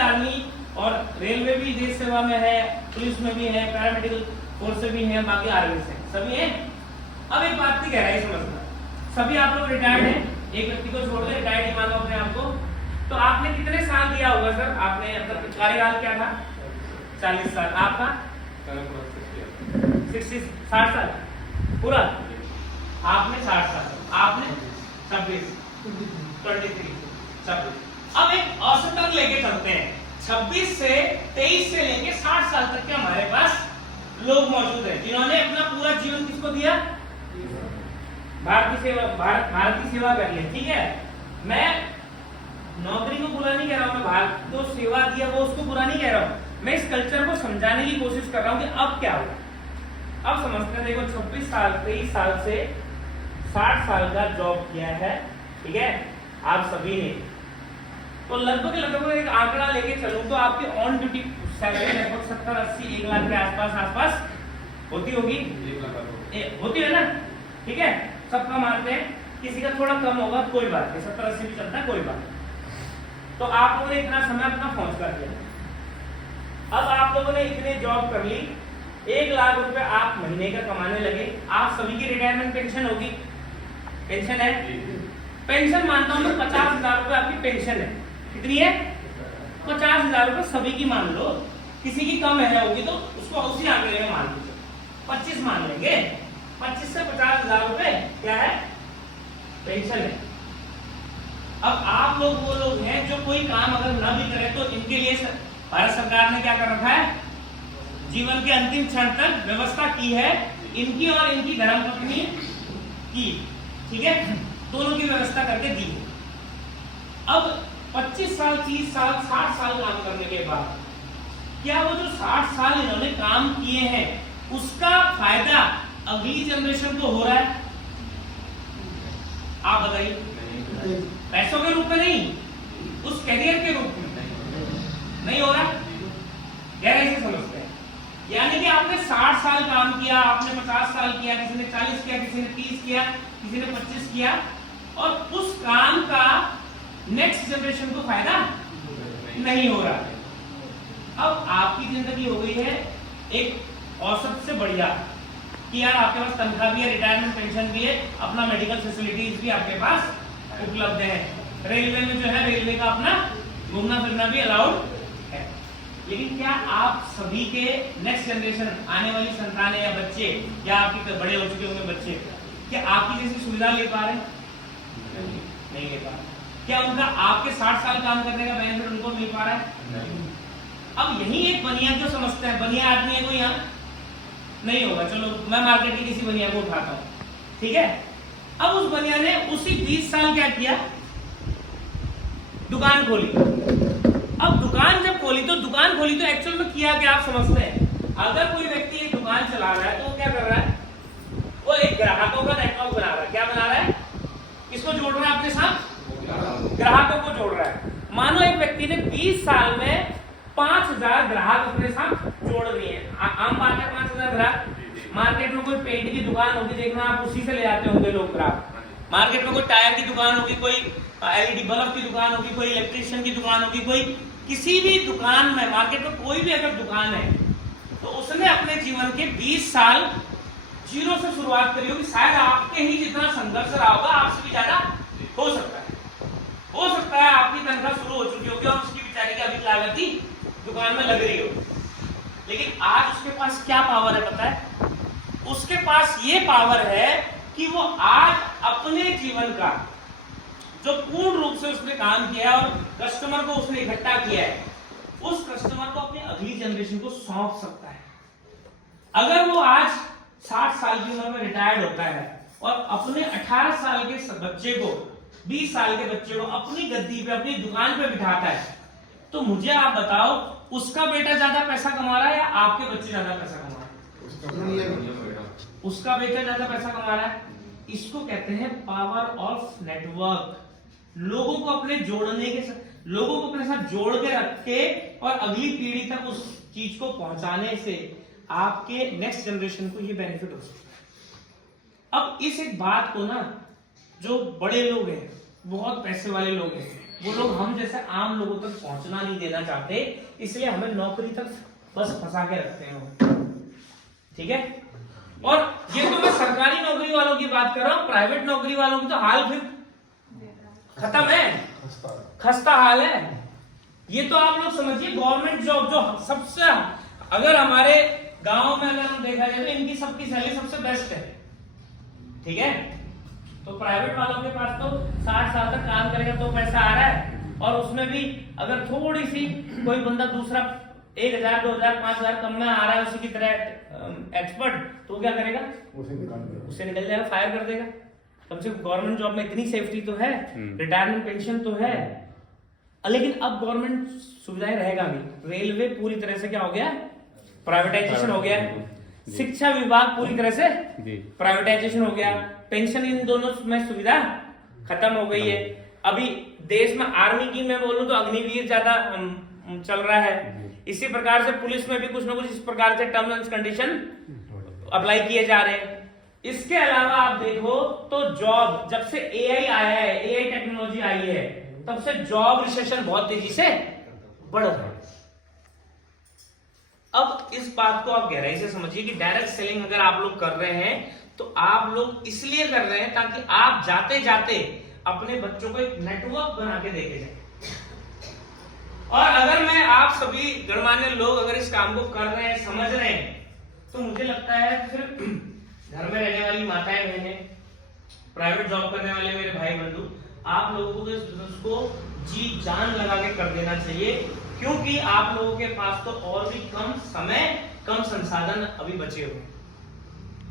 Army और railway भी देश सेवा में है, पुलिस में भी है, पैरामेडिकल फोर्स से भी है, बाकी आर्मी से सभी है। अब एक बात की गहराई समझना, सभी आप लोग रिटायर्ड हैं, एक व्यक्ति को छोड़कर रिटायर्ड ही मानो अपने आप को। तो आपने कितने साल दिया होगा सर? आपने अपना कार्यकाल क्या था? 40 साल। आपका 60 साल पूरा? आपने 60 साल, आपने 26 अब एक औसतन लेके चलते हैं, 26 से 23 से लेके 60 साल तक के हमारे पास लोग मौजूद हैं जिन्होंने अपना पूरा जीवन किसको दिया? भारत की सेवा कर ली। ठीक है, मैं नौकरी को बुरा नहीं कह रहा हूं, मैं भारत को सेवा दिया वो उसको बुरा नहीं कह रहा हूं, मैं इस कल्चर को समझाने की कोशिश कर रहा हूं कि अब क्या होगा। अब समझते हैं, देखो 26 साल 23 साल से 60 साल का जॉब किया है, ठीक है आप सभी ने, तो लगभग एक आंकड़ा लेके चलूं तो आपकी ऑन ड्यूटी सैलरी लगभग 70-80 1 लाख के आसपास होती होगी, होती है ना? ठीक है, सबका मानते हैं, किसी का थोड़ा कम होगा कोई बात नहीं, 70-80 भी चलता है कोई बात नहीं। तो आप लोगों ने इतना समय अपना पहुंच कर दिया, अब आप लोगों ने इतने जॉब कर ली, 1 लाख रुपए आप महीने का कमाने लगे, आप सभी की रिटायरमेंट पेंशन होगी, पेंशन है, पेंशन मानता हूं मैं 50,000 रुपए आपकी पेंशन है, कितनी है? 50,000 रुपए सभी की मान लो, किसी की कम है होगी तो उसको उसी आंकड़े में मान लीजिए, 25 मान लेंगे, 25 से 50,000 रुपए क्या है? पेंशन है। अब आप लोग वो लोग हैं जो कोई काम अगर ना भी करें तो इनके लिए भारत सरकार ने क्या कर रखा है? जीवन के अंतिम क्षण तक व्यवस्था की है, इनकी और इनकी धर्मपत्नी की, ठीक है, दोनों की व्यवस्था करके दी है। अब 25 साल 30 साल 60 साल काम करने के बाद क्या वो जो 60 साल इन्होंने काम किए हैं उसका फायदा अगली जनरेशन को हो रहा है? आप बताइए। पैसों के रूप में नहीं, उस कैरियर के रूप में नहीं हो रहा। गहराई से समझते हैं, यानी कि आपने 60 साल काम किया, आपने 50 साल किया, किसी ने 40 किया, किसी ने 30 किया, किसी ने 25 किया, और उस काम का नेक्स्ट जनरेशन को फायदा नहीं हो रहा है। अब आपकी जिंदगी हो गई है एक औसत से बढ़िया कि यार आपके पास तनख्वाह भी है, रिटायरमेंट पेंशन भी है, अपना मेडिकल फैसिलिटीज भी आपके पास उपलब्ध है, रेलवे में जो है रेलवे का अपना घूमना फिरना भी अलाउड है। लेकिन क्या आप सभी के नेक्स्ट जनरेशन, आने वाली संतानें या बच्चे, या आपके बड़े हो चुके होंगे बच्चे, क्या आपकी जैसी सुविधा ले पा रहे हैं? नहीं ले पा रहे। क्या उनका आपके 60 साल काम करने का बेनिफिट उनको मिल पा रहा है? अब यही एक बनिया जो समझते हैं, बनिया आदमी है कोई यहाँ नहीं होगा, चलो मैं मार्केट की किसी बनिया को उठाता हूँ, ठीक है। अब उस बनिया ने उसी 20 साल क्या किया? दुकान खोली। अब दुकान जब खोली तो एक्चुअल में किया क्या आप समझते हैं? अगर कोई व्यक्ति एक दुकान चला रहा है तो वो क्या कर रहा है? वो एक ग्राहकों का नेटवर्क बना रहा है। क्या बना रहा है? किसको जोड़ रहा है अपने साथ? ग्राहकों को जोड़ रहा है। मानो एक व्यक्ति ने 20 साल में 5,000 ग्राहक अपने साथ जोड़ दिए। आम बात है 5,000 ग्राहक। मार्केट में कोई पेंट की दुकान होगी, देखना आप उसी से ले जाते होंगे लोग ग्राहक। मार्केट में कोई टायर की दुकान होगी, कोई एलईडी बल्ब की दुकान होगी, कोई इलेक्ट्रिशियन की दुकान होगी, कोई किसी भी दुकान में, मार्केट में कोई भी अगर दुकान है तो उसने अपने जीवन के 20 साल जीरो से शुरुआत करी होगी। शायद आपके ही जितना संघर्ष रहा होगा, आपसे भी ज्यादा हो सकता है। हो सकता है आपकी तनख्वाह शुरू हो चुकी होगी और उसकी बेचारी की अभी लागत ही दुकान में लग रही हो, लेकिन आज उसके पास क्या पावर है पता है? उसके पास ये पावर है कि वो आज अपने जीवन का जो पूर्ण रूप से उसने काम किया है और कस्टमर को उसने इकट्ठा किया है, उस कस्टमर को अपनी अगली जनरेशन को सौंप सकता है। अगर वो आज 60 साल की उम्र में रिटायर्ड होता है और अपने 18 साल के बच्चे को, 20 साल के बच्चे को अपनी गद्दी पे, अपनी दुकान पे बिठाता है, तो मुझे आप बताओ उसका बेटा ज्यादा पैसा कमा रहा है या आपके बच्चे ज्यादा पैसा कमा रहे हैं? उसका बेटा ज्यादा पैसा कमा रहा है। इसको कहते हैं पावर ऑफ नेटवर्क। लोगों को अपने जोड़ने के साथ, लोगों को अपने साथ जोड़ के रख के और अगली पीढ़ी तक उस चीज को पहुंचाने से आपके नेक्स्ट जनरेशन को ये बेनिफिट हो सकता है। अब इस एक बात को ना, जो बड़े लोग हैं, बहुत पैसे वाले लोग हैं, वो लोग हम जैसे आम लोगों तक पहुंचना नहीं देना चाहते, इसलिए हमें नौकरी तक बस फंसा के रखते हैं। ठीक है, और ये तो मैं सरकारी नौकरी वालों की बात कर रहा हूं, प्राइवेट नौकरी वालों की तो हाल फिर खत्म है, खस्ता हाल है। ये तो आप लोग समझिए गवर्नमेंट जॉब जो सबसे, अगर हमारे गांव में अगर हम देखा जाए तो इनकी सबकी सैलरी सबसे बेस्ट है। ठीक है, तो प्राइवेट वालों के पास तो 60 साल तक काम करेगा तो पैसा आ रहा है, और उसमें भी अगर थोड़ी सी कोई बंदा दूसरा 1000, 2000, 5000 कम में आ रहा है उसी की तरह एक्सपर्ट, तो क्या करेगा, उसे निकल जाएगा, फायर कर देगा। कम से कम गवर्नमेंट जॉब में इतनी सेफ्टी तो है, रिटायरमेंट पेंशन तो है। लेकिन अब गवर्नमेंट सुविधाएं रहेगा नहीं, रेलवे पूरी तरह से क्या हो गया, प्राइवेटाइजेशन हो गया, शिक्षा विभाग पूरी तरह से प्राइवेटाइजेशन हो गया, पेंशन इन दोनों में सुविधा खत्म हो गई है। अभी देश में आर्मी की मैं बोलूं तो अग्निवीर ज्यादा चल रहा है, इसी प्रकार से पुलिस में भी कुछ ना कुछ इस प्रकार से टर्म्स एंड कंडीशन अप्लाई किए जा रहे हैं। इसके अलावा आप देखो तो जॉब, जब से एआई आया है, एआई टेक्नोलॉजी आई है, तब से जॉब रिसेशन बहुत तेजी से बढ़ रहा है। अब इस बात को आप गहराई से समझिए कि डायरेक्ट सेलिंग अगर आप लोग कर रहे हैं तो आप लोग इसलिए कर रहे हैं ताकि आप जाते जाते अपने बच्चों को एक नेटवर्क बना के देके जाए। और अगर मैं आप सभी गणमान्य लोग अगर इस काम को कर रहे हैं, समझ रहे हैं, तो मुझे लगता है फिर घर में रहने वाली माताएं बहनें, प्राइवेट जॉब करने वाले मेरे भाई बंधु, आप लोगों को इस बिजनेस को जी जान लगा के कर देना चाहिए, क्योंकि आप लोगों के पास तो और भी कम समय, कम संसाधन अभी बचे हुए हैं।